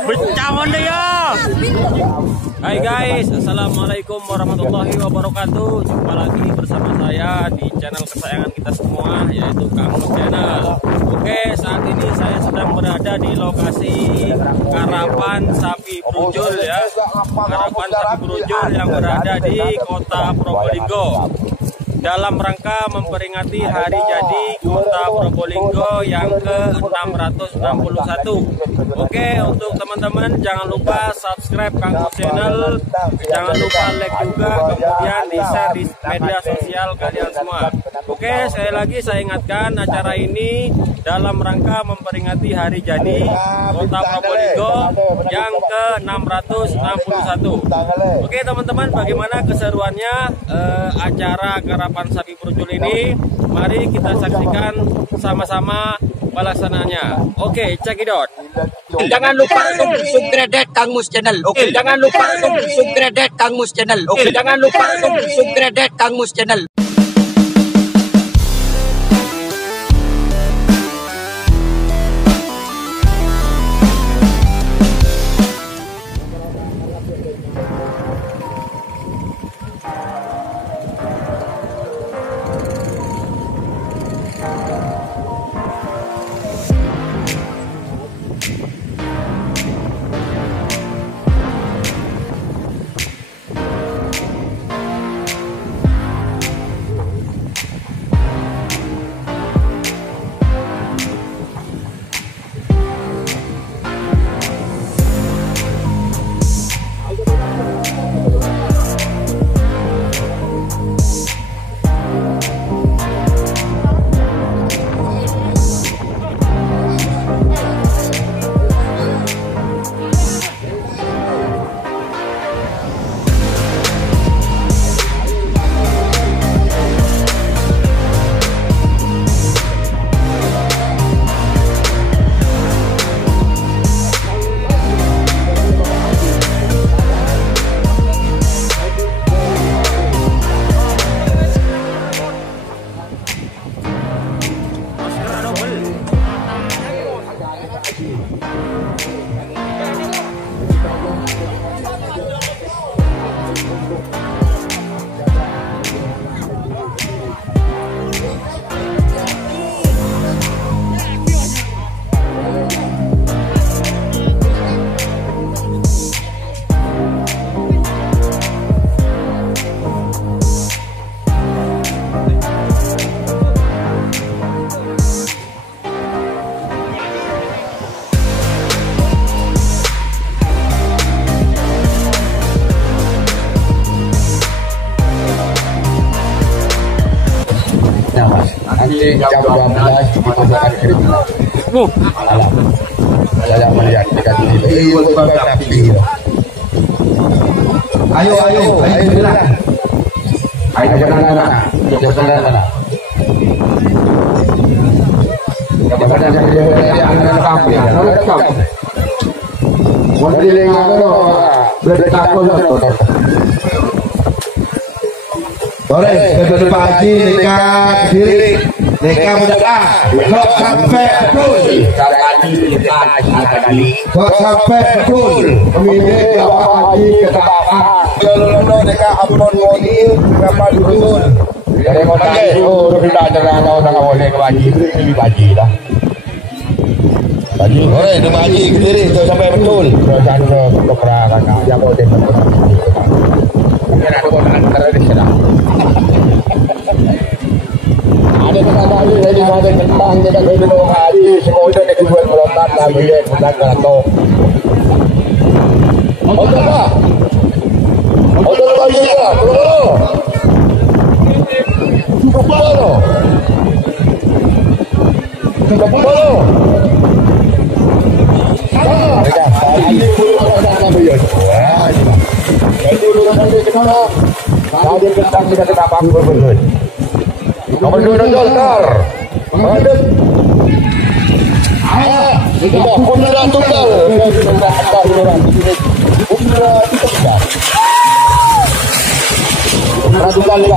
Bercawan dia. Hai guys, assalamualaikum warahmatullahi wabarakatuh. Jumpa lagi bersama saya di channel kesayangan kita semua, yaitu Kang Mus Channel. Oke, saat ini saya sedang berada di lokasi Karapan Sapi Brujul ya. Karapan Sapi Brujul yang berada di Kota Probolinggo, dalam rangka memperingati hari jadi Kota Probolinggo yang ke-661. Oke, untuk teman-teman jangan lupa subscribe Kang Mus Channel, jangan lupa like juga, kemudian di share di media sosial kalian semua. Oke, sekali lagi saya ingatkan, acara ini dalam rangka memperingati hari jadi Kota Probolinggo yang ke-661. Oke teman-teman, bagaimana keseruannya acara Karapan Sapi Brujul ini? Mari kita saksikan sama-sama pelaksanaannya. Oke, check it out. Jangan lupa subscribe Kang Mus Channel. Oke, jangan lupa subscribe Kang Mus Channel. Oke, jangan lupa subscribe Kang Mus Channel. Nanti jam 12 kita akan kirim. Saya melihat dekat sini. Ayo jalan. Ayo jalan. Boleh, betul Pak Haji, dekat kiri, dekat mudah kok sampai betul, kok sampai betul, pemilik Pak Haji ketapaan, kalau dekat Abon Woni, berapa dulu, dari kota itu, sudah jangan orang boleh ke Haji, ini Haji dah. Haji, boleh, itu Haji ke kiri, itu sampai betul, jangan keperangan, yang boleh betul. Mungkin ada orang antara di sana. Ada kata-kata lagi ada tentang kita berbeda hari sekolah yang dijual melontar dan beliau bukan kerato. Oke pak, oke lagi ya, nomor 2 Dolkar madep sudah putra tunggal putra tunggal ya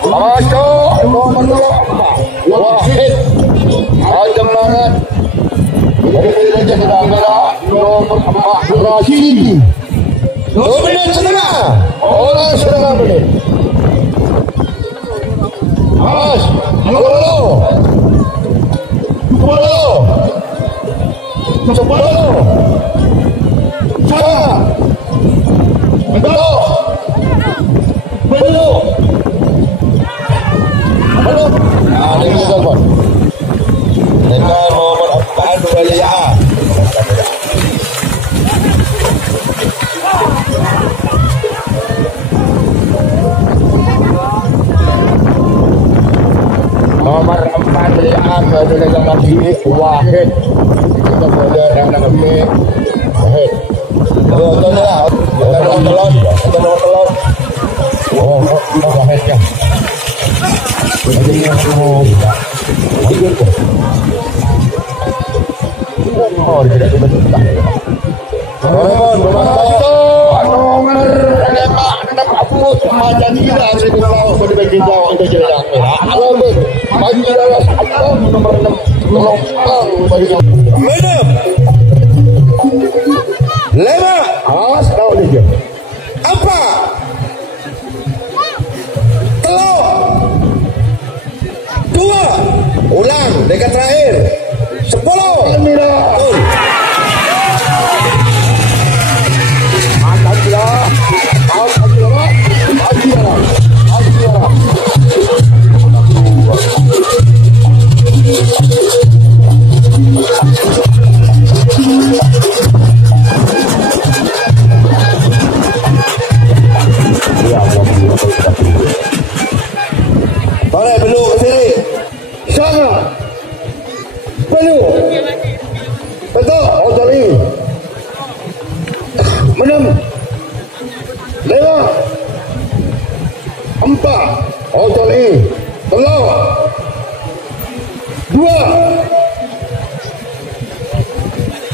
masuk nomor 2 Wahid Ajam Langat Raja Kedang Merah nomor 4 Rashidi 2 menit setengah oleh setengah menit. Mas, halo. Nomor 4 Liam dengan lagi Wahid. Kita boleh yang lagi Wahid. Betul ya. Telur. Oh, Wahid ya. Jadi yang mau oh, tidak betul. Nomor 4 macam tidak sekolah sudah kita untuk jalan merah. Halo, bagi lawas nomor 6 lompang bagi menang 5 awas tahu dia apa telur 2 ulang dekat terakhir 10 mantap ya. Boleh belum ke sini. Sana. Belum. Betul, hotel ini. 6 5 4 hotel ini. Telur 2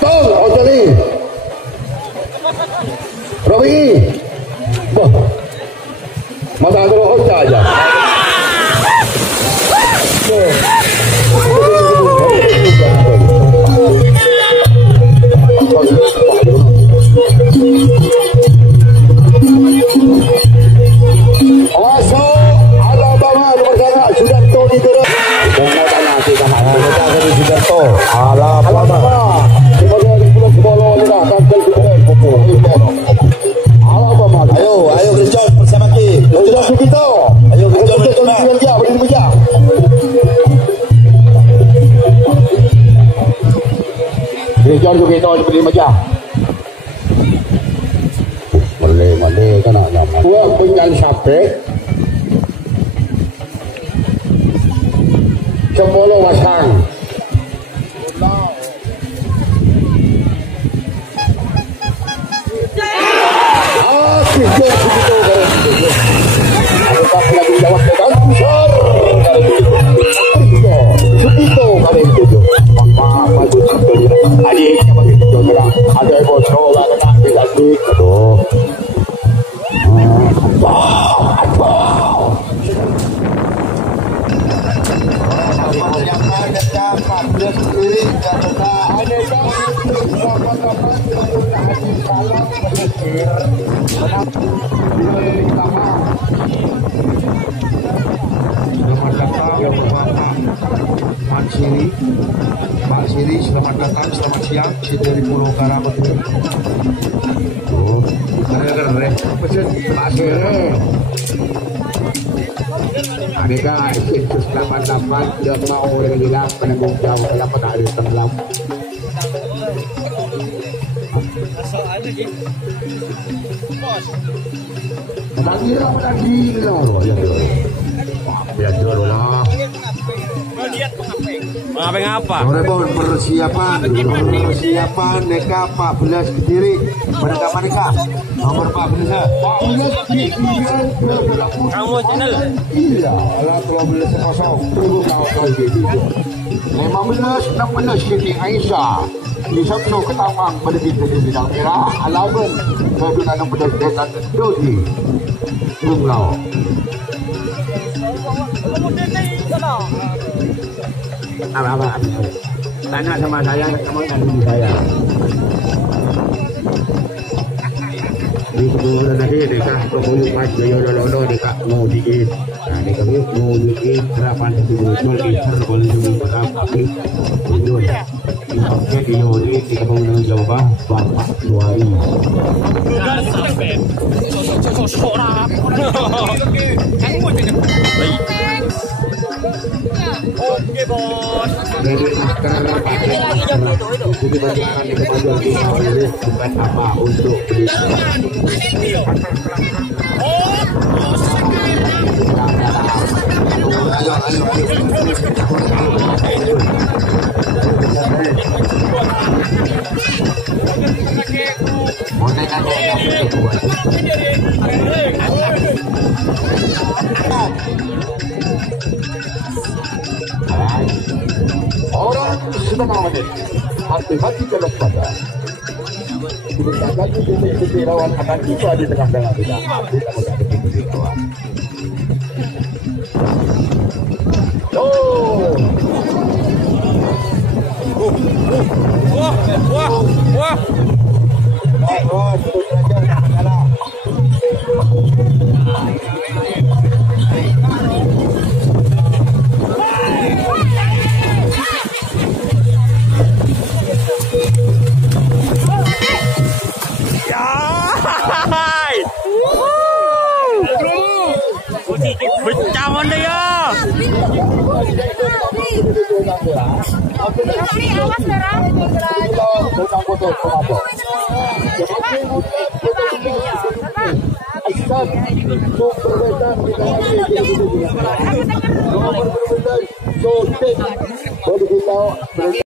tol hotel ini. Robi. Masa ada hotel aja. Ayo Richard bersama kita. Ayo Richard bersama. Richard juga kita berdiri meja. Boleh kan ada. Gua punya sampai 10 wasang. Pak Siri, selamat datang, selamat siang. Kita dari Pulau Karamat. Oh, keren. Pesan Pak Siri. Mereka itu 88 dia mau dengan hilang penanggung jawab kenapa tak ada tenggelam. Lagi loh ya dulu lah. Mengapa apa? Persiapan Neka 14 Kediri. Mereka nomor 14. Kamu channel. Iya, alat 12 kosong. Tunggu kau gitu. 15-16 Siti Aisyah. Di Sabtu Ketawang berdiri di bidang merah. Alaban kegunaan pendekat Dodi. Bunglau. Apa? tanya sama saya, sama dari saya. Di kemudian nanti dekat kemudian pas jaya lolo dekat mau diit. Nah dekat mau diit harapan itu muncul ikan boleh juga tapi itu impaknya di Yodi di kemudian Jawa Bapak Suari. Oke bos. Jadi bukan apa untuk beli. Orang sudah mau hati-hati ke depan. Tidak lagi titik-titik rawan akan tiba di tengah-tengah kita. Tidak boleh ada titik-titik rawan. Wah. Becawan deh ya.